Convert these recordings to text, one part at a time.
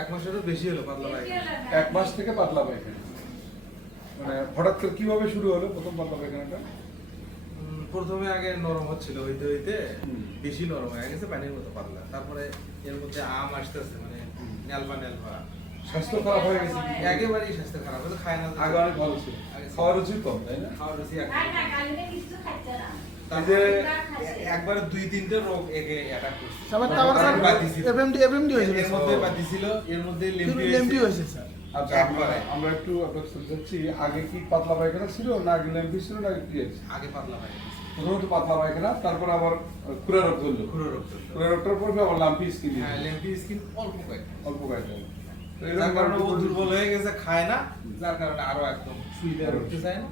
1 মাসেরও বেশি হলো পাতলা পায়খানা। 1 মাস থেকে পাতলা পায়খানা, মানে হঠাৎ করে কিভাবে শুরু হলো প্রথম পাতলা পায়খানাটা? প্রথমে আগে নরম হচ্ছিল, হইতে হইতে বেশি নরম হয়ে গেছে, পানির মতো পাতলা। তারপরে এর মধ্যে আম আসতেছে, মানে নেলবা স্বাস্থ্য খারাপ হয়ে গেছে কি? একেবারেই স্বাস্থ্য খারাপ হয়েছে, খায় না। আগে অনেক ভালো ছিল, খাওয়ার রুচি কম, তাই না? খাওয়ার রুচি এই যে একবার 2-3টে রোগ একে অ্যাটাক করছে। এফএমডি হয়েছিল, এর মধ্যে বাতি ছিল, এর মধ্যে লেম্পি হয়েছে স্যার। আচ্ছা, আমরা একটু যাচ্ছি, আগে কি পাতলা পায়খানা ছিল না আগে ল্যাম্পি ছিল না কি আছে? আগে পাতলা পায়খানা, প্রথমত পাতলা পায়খানা, তারপর আবার খুরা রোগ ধরলো। খুরা রোগ, খুরা রোগটার পর আবার লাম্পি স্কিন। হ্যাঁ, ল্যাম্পি স্কিন অল্প কয়েকটা, অল্প কয়েকটা। যার কারণে ও দুর্বল হয়ে গেছে, খায় না, যার কারণে আরো একদম শুইতে আর উঠতে চায় না।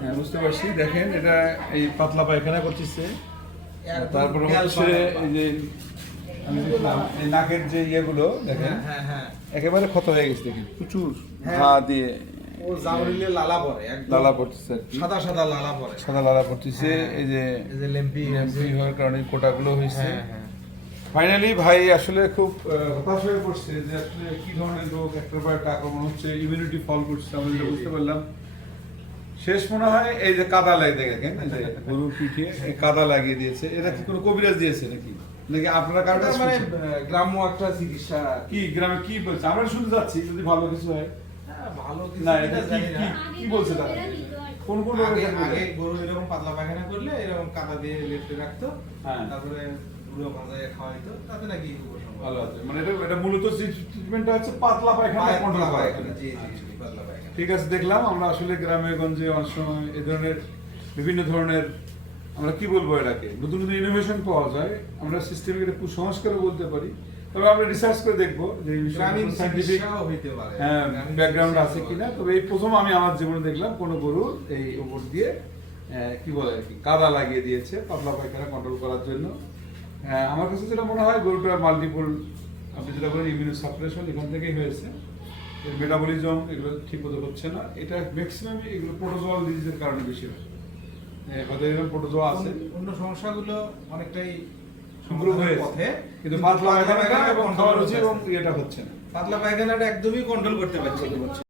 হ্যাঁ, বুঝতে পারছি। দেখেন, এটা এই পাতলা পায়খানা করতেছে। তারপর একদম হচ্ছে এই যে আমি দেখলাম এই নাকের যে ইয়েগুলো দেখেন, হ্যাঁ একেবারে ক্ষত হয়ে গেছে, দেখেন প্রচুর হ্যাঁ। ঘা দিয়ে ও জামরিলে লালা পড়ে, একদম লালা পড়তেছে, সাদা সাদা লালা পড়ে, সাদা লালা পড়তেছে। এই যে ল্যাম্পি হওয়ার কারণে কোটাগুলো হয়েছে। হ্যাঁ। ফাইনালি ভাই আসলে খুব হতাশ হয়ে পড়ছে যে আসলে কি ধরনের রোগ একটার পর একটা আক্রমণ হচ্ছে, ইমিউনিটি ফল করছে। আমরা যেটা বুঝতে পারলাম শেষ মনে হয় এই যে কাদা লাগিয়ে দেখেন, এই যে গরুর পিঠে এই কাদা লাগিয়ে দিয়েছে। এটা কি কোনো কবিরাজ দিয়েছে নাকি নাকি আপনারা কারণ মানে গ্রাম্য একটা চিকিৎসা। কি গ্রামে কি বলছে? আমরা শুনতে যাচ্ছি যদি ভালো কিছু হয়। ভালো কিছু না, কিনা এটা জানি না। কি বলছে তারা? কোন কোন আগে গরু এরকম পাতলা পায়খানা করলে এরকম কাদা দিয়ে লেপটে রাখতো, হ্যাঁ। তারপরে গুঁড়ো ভাজায় খাওয়াইতো, তাতে নাকি উপশম ভালো আছে, মানে এটা মূলত ট্রিটমেন্টটা হচ্ছে পাতলা পায়খানা কন্ট্রোল করা। জি পাতলা পায়খানা। ঠিক আছে, দেখলাম আমরা আসলে গ্রামে গঞ্জে অনেক সময় এই ধরনের বিভিন্ন ধরনের আমরা কি বলবো এটাকে নতুন নতুন ইনোভেশন পাওয়া যায়। আমরা সিস্টেমে এটা কুসংস্কারও বলতে পারি, তবে আমরা রিসার্চ করে দেখবো যে এই গ্রামীণ সাইন্টিফিক চিকিৎসাও হইতে পারে, ব্যাকগ্রাউন্ড আছে কিনা। তবে এই প্রথম আমি আমার জীবনে দেখলাম কোনো গরুর এই উপর দিয়ে কি বলে আর কি কাদা লাগিয়ে দিয়েছে পাতলা পায়খানা কন্ট্রোল করার জন্য। আমার কাছে যেটা মনে হয় গরুটা মাল্টিপল, আপনি যেটা বলেন ইমিউনো সাপ্রেশন এখান থেকেই হয়েছে। এর মেটাবলিজম এগুলো ঠিক মতো হচ্ছে না। এটা ম্যাক্সিমাম এগুলো প্রোটোজোয়াল ডিজিজের কারণে বেশি হয়। হয়তো এরকম প্রোটোজোয়া আছে, অন্য সমস্যাগুলো অনেকটাই ইমপ্রুভ হয়েছে, কিন্তু পাতলা পায়খানা এবং খাওয়ার রুচি এবং ইয়েটা হচ্ছে না। পাতলা পায়খানাটা একদমই কন্ট্রোল করতে পারছে না।